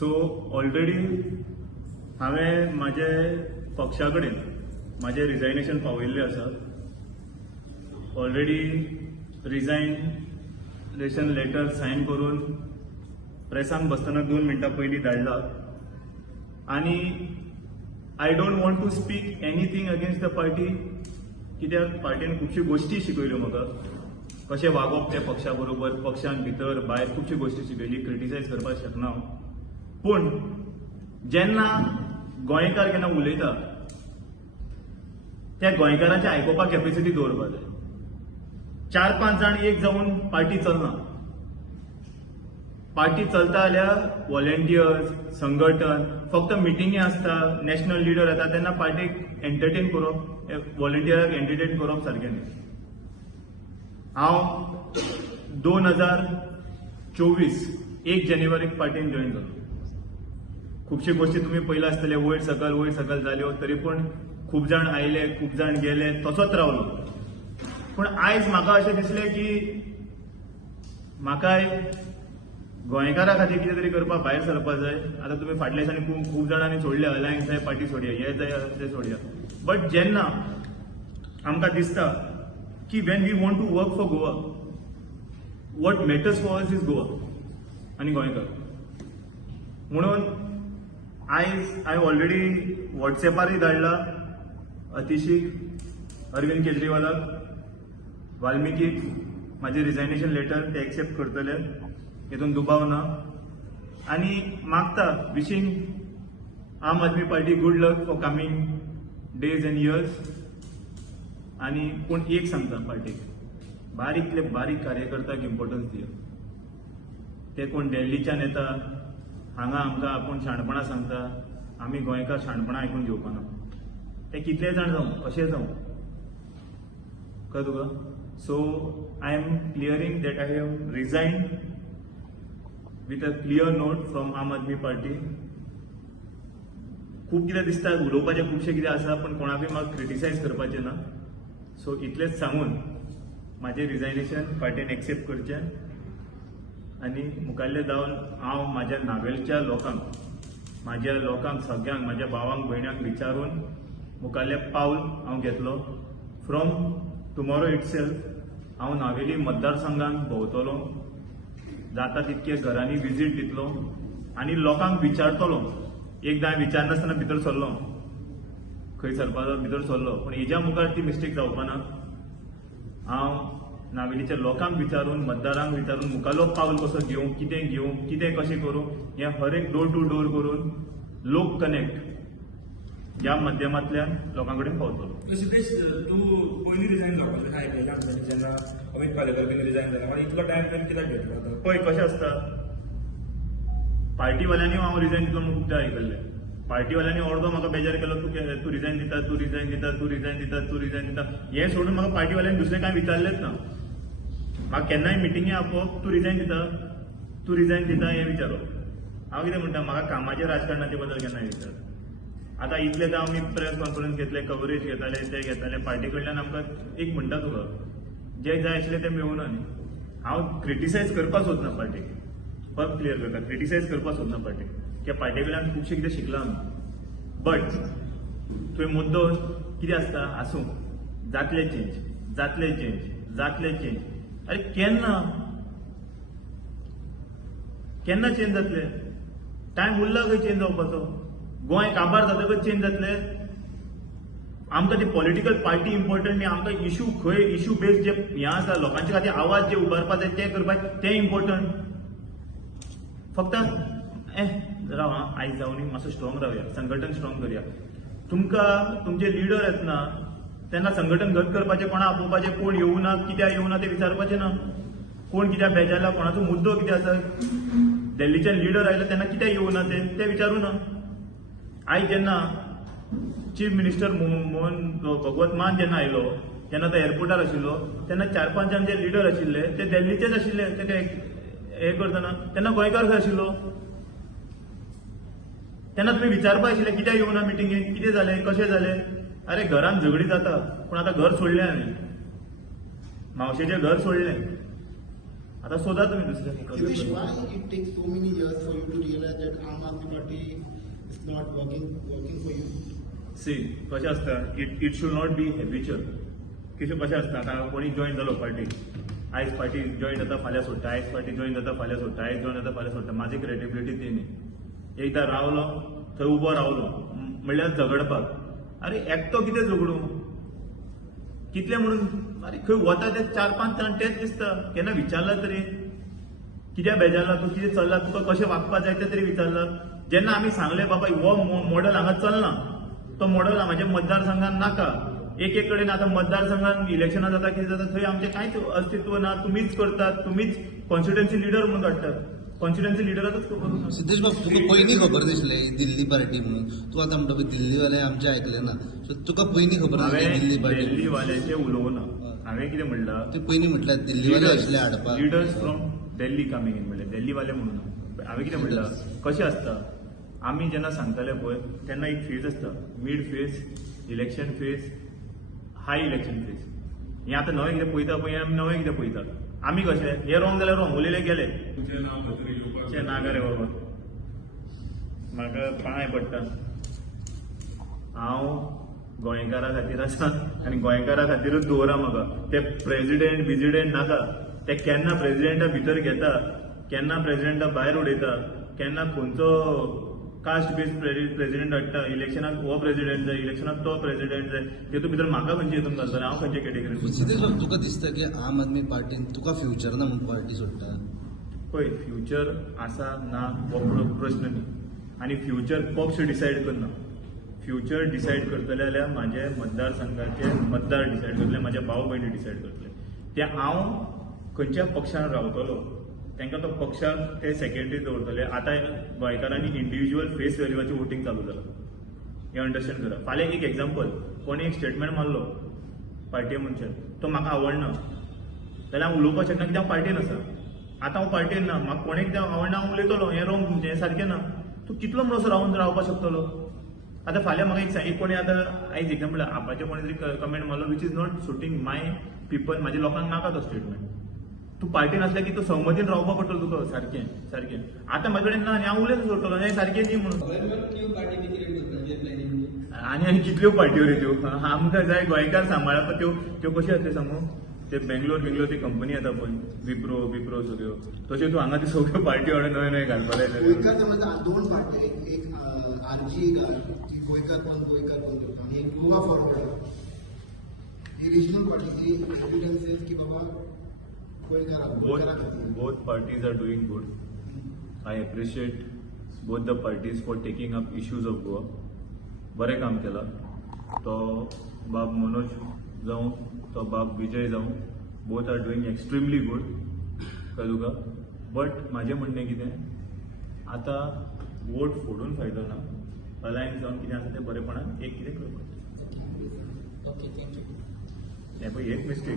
So already हांवें म्हाजे पक्षा कडेन म्हाजें रिजायनेशन पावयल्लें आसा. ऑलरेडी रिजायनेशन लेटर सायन करून प्रेसांत बसतना 2 मिनटां पयलीं धाडला. आनी I don't want to speak anything against the party, कित्याक पार्टीन खुबशी गोश्टी शिकयल्यो म्हाका, कशें वागप त्या पक्षा बरोबर, पक्षान भितर भायर खुबशी गोश्टी शिकयली, क्रिटिसायज करपाक शकना हांव. पूण जेन्ना गोंयकार केन्ना उलयता त्या गोंयकारांची आयकुपाक कॅपेसिटी दवरपाक जाय. 4-5 जाण एक जावन पार्टी चलना. पार्टी चलता जाल्यार व्हॉलेंटियर्स, संघटन, फक्त मिटिंगी आसता, नॅशनल लिडर येता तेन्ना पार्टीक एंटरटेन करप, व्हॉलेंटियराक एंटरटेन करप सारकें न्ही. हांव 2024 1 जानेवारीक पार्टीन जॉईन जालो. खुबशी गोश्टी तुमी पयला आसतले, वयर सकल जाल्यो, तरी पूण खूब जाण आयले, खूब जाण गेले, तसोच रावलो. पूण आयज म्हाका अशें दिसलें की म्हाकाय गोंयकारा खातीर कितें तरी करपाक भायर सरपाक जाय. आतां तुमी फाटल्या दिसांनी खूब जाणांनी सोडल्या, अलायन्स जाय, पार्टी सोडया, हें जाय तें सोडया. बट जेन्ना आमकां दिसता की when we want to work for Goa, what matters for us is Goa आनी गोंयकार. म्हणून आयज हांवें ऑलरेडी वॉट्सॅपारूय धाडला अतिशीक, अरविंद केजरीवालाक, वाल्मिकीक म्हाजें रिजायनेशन लेटर ते एक्सेप्ट करतले, हेतून दुबाव ना. आनी मागता, wishing Aam Aadmi Party good luck for coming days and years. आनी पूण एक सांगता पार्टीक, बारीकले बारीक कार्यकर्त्याक इम्पॉर्टन्स दिया. ते कोण दिल्लीच्यान येता हांगा आमकां आपूण शाणपणां सांगता, आमी गोंयकार शाणपणां आयकून घेवपाना. ते कितले जाण जावं, कशें जावं, कळ्ळें तुका. So I am clearing that I have resigned with a clear note from Aam Aadmi party. खूब कितें दिसता, उलोवपाचें खुबशें कितें आसा, पूण कोणाकूय म्हाका क्रिटिसायज करपाचें ना. सो इतलेंच सांगून म्हाजें रिजायनेशन पार्टीन एक्सेप्ट करचें आनी मुखाल्लें जावन हांव म्हाज्या नावेलच्या लोकांक, सगळ्यांक, म्हाज्या भावांक भयण्यांक विचारून मुखाल्लें पावल हांव घेतलो. फ्रॉम टुमॉरो इटसेल्फ हांव नावेली मतदारसंघांत भोंवतलों, जाता तितके घरांनी विजीट दितलो आनी लोकांक विचारतलो. एकदां विचारनासतना भितर सरलो, खंय सरपाचो भितर सरलो, पूण हेज्या मुखार ती मिस्टेक जावपाना. हांव नावेलीच्या लोकांक विचारून, मतदारांक विचारून मुखाल्लो पावल कसो घेवं, कितें कशें करूं, हें हर एक डोर टू डोर करून लोक कनेक्ट ह्या माध्यमांतल्यान लोकां कडेन पावतलो. सिद्धेश, तूं पयलीं रिजायन जावपाचें आयकलें आमच्यानी जेन्ना अमित पालेकर बीन रिजायन जालें, मागीर इतलो टायम तुवें कित्याक घेतलो? पळय कशें आसता, पार्टीवाल्यांनी हांव रिजायन दितलो म्हणून खूबदां आयकल्लें. पार्टीवाल्यांनी अर्दो म्हाका बेजार केलो, तूं रिजायन दिता. हें सोडून म्हाका पार्टीवाल्यांनी दुसरें कांय विचारलेंच ना. म्हाका केन्नाय मिटिंगे आपोवप, तूं रिजायन दिता हें विचारप. हांव कितें म्हणटा, म्हाका कामाच्या राजकारणाचे बद्दल केन्नाय विचार. आतां इतले जावन आमी प्रेस कॉन्फरन्स घेतले, कवरेज घेताले, ते घेताले, पार्टी कडल्यान आमकां एक म्हणटा तुका जें जाय आशिल्लें तें मेळुना न्ही. हांव क्रिटिसायज करपाक सोदना पार्टीक, फक्त क्लियर करता, क्रिटिसायज करपाक सोदना पार्टीक, कित्याक पार्टी कडल्यान खुबशें कितें शिकलां आमी. बट तुवें मुद्दो कितें आसता, आसूं जातलें चेंज. अरे केन्ना चेंज जातलें? टायम उरला खंय चेंज जावपाचो? गोंय काबार जातकच चेंज जातलें? आमकां ती पॉलिटिकल पार्टी इम्पॉर्टंट न्ही, आमकां इशू खंय, इशू बेस्ड जे हें आसा, लोकांचे खातीर आवाज जे उबारपाक जाय तें करपाक, तें इम्पॉर्टंट. फक्त राव आयज जावन मातसो स्ट्रॉंग रावया, संघटन स्ट्रॉंग करया. तुमकां तुमचे लिडर येतना तेन्ना संघटन घट करपाचें, कोणा आपोवपाचें, कोण येवना, कित्याक येवना तें विचारपाचें ना. कोण कित्याक बेजारला, कोणाचो मुद्दो कितें आसा, दिल्लीच्यान लिडर आयलो तेन्ना कित्याक येवना तें विचारूं ना. आयज जेन्ना चीफ मिनिस्टर भगवत मान जेन्ना आयलो, जेन्ना तो एअरपोर्टार आशिल्लो, तेन्ना 4-5 जाण जे लिडर आशिल्ले ते दिल्लीचेच आशिल्ले. ते हें करतना तेन्ना गोंयकार खंय आशिल्लो? तेन्ना तुमी विचारपाक आशिल्लें कित्याक येवना मिटिंगेक, कितें जालें, कशें जालें. अरे घरान झगडी जाता, पूण आतां घर सोडलें हांवें, मावशेचें घर सोडलें. आता सोदा तुम्ही दुसऱ्या Why it takes so many years for you to realize that Aam Party is not working for you? See कशें आसता it should not be habitual कशें आसता आतां कोणी जॉईन जालो पार्टी आयज पार्टी जॉईन जाता फाल्यां सोडटा आयज पार्टी जॉईन जाता फाल्यां सोडटा आयज जॉईन जाता फाल्यां सोडटा म्हाजी क्रिएटिबिलिटी ती न्ही एकदां रावलो थंय उबो रावलो म्हणल्यार झगडपाक अरे एकटो कितें झगडूं कितले म्हणून अरे खंय वता ते 4-5 जाण तेच दिसता केन्ना विचारला तरी कित्याक बेजारला तूं कितें चल्ला तुका कशें वागपाक जाय तें तरी विचारला जेन्ना आमी सांगलें बाबा हो मॉडल हांगा चलना तो मॉडल म्हाज्या मतदारसंघात नाका एक कडेन आतां मतदारसंघात इलेक्शनां जाता कितें जाता थंय आमचें कांयच अस्तित्व ना तुमीच करतात तुमीच कॉन्स्टिट्युएन्सी लिडर म्हणून काडटात कॉन्स्टिट्युएन्सी लिडराचच खबर ना सिद्धेश बाब तुका पयलीं खबर दिसलें ही दिल्ली पार्टी म्हणून तूं आतां म्हणटा पळय दिल्लीवाले आमचे आयकले ना सो तुका पयलीं खबर नासली हांवें दिल्ली पार्टी दिल्लीवाल्याचें उलोवना हांवें कितें म्हणलां ते पयलीं म्हटल्यार दिल्लीवाले आसले हाडपाक leaders from Delhi coming in म्हणलें दिल्लीवाले म्हणून हांवें कितें म्हणलां कशें आसता आमी जेन्ना सांगताले पळय तेन्ना एक फेज आसता मिड फेज इलेक्शन फेज हाय इलेक्शन फेज हें आतां नवें कितें पळयता पळय आमी नवें कितें पळयता आमी कशें हें रॉंग जाल्यार रॉंग उलयले गेले तुमचें नांव खंय तरी येवपाक तें नाका रे बाबा म्हाका पांय पडटा हांव गोंयकारा खातीर आसा आनी गोंयकारा खातीरूच दवरा म्हाका ते प्रेसिडेंट बिजिडेंट नाका ते केन्ना प्रेसिडेंटा भितर घेता केन्ना प्रेसिडेंटा भायर उडयता केन्ना खंयचो कास्ट बेस्ड प्रेसिडेंट हाडटा इलेक्शनाक हो प्रेसिडेंट जाय इलेक्शनाक तो प्रेसिडेंट जाय तेतून भितर म्हाका खंयचे हितून घालतले हांव खंयचे कॅटेगरीन सिद्धेश बाब तुका दिसता की आम आदमी पार्टीन तुका फ्युचर ना म्हणून पार्टी सोडटा पळय फ्युचर आसा ना हो प्रश्न न्ही आनी फ्युचर पक्ष डिसायड करना फ्युचर डिसायड करतले जाल्यार म्हाजे मतदारसंघाचे मतदार डिसायड करतले म्हाजे भाव भयणी डिसायड करतले ते हांव खंयच्या पक्षान रावतलो तांकां तो पक्षाक ते सेक्रेटरी दवरतले आतां गोंयकारांनी इंडिव्हिज्युअल फेस व्हॅल्यूवाचें वोटींग चालू जालां हें अंडरस्टँड करा फाल्यां एक एग्जाम्पल कोणी एक स्टेटमेंट मारलो पार्टी मनशान तो म्हाका आवडना जाल्यार हांव उलोवपाक शकना कित्याक हांव पार्टीन आसा आतां हांव पार्टीन ना म्हाका कोणें कितें आवडना हांव उलयतलो हें रॉंग तुमचें हें सारकें ना तूं कितलो म्हणून असो रावपाक शकतलो आतां फाल्यां म्हाका एक कोणी आतां आयज एग्जाम्पल आपाचें कोणी तरी कमेंट मारलो which is not suiting my people म्हाज्या लोकांक नाका तो स्टेटमेंट तूं पार्टीन आसल्या की तूं सहमतीन रावपाक पडटलो तुका सारकें सारकें आतां म्हाजे कडेन ना आनी हांव उलयत सोडटलो हें सारकें न्ही म्हणून आनी कितल्यो पार्ट्यो रे त्यो आमकां जाय गोंयकार सांबाळप त्यो कश्यो आसल्यो सांगू ते बेंगलोर ती कंपनी येता पळय विप्रो सगळ्यो तश्यो तूं हांगा त्यो सगळ्यो पार्ट्यो हाडून नवे घालपाक लायल्या गोंयकार समज दोन पार्टी एक आरजी ती गोंयकार पण करता आणि एक गोवा फॉरवर्ड ही रिजनल पार्टी एव्हिडन्स की बाबा both parties are doing good. I appreciate both the parties for taking up issues of Goa. बरें काम केला तो बाब मनोज जावं तो बाब विजय जावं both are doing extremely good कळ्ळें तुका बट म्हाजें म्हणणें कितें आतां वोट फोडून फायदो ना अलायन्स जावन कितें आसा तें बरेपणान एक कितें करपाचें हें पळय एक मिस्टेक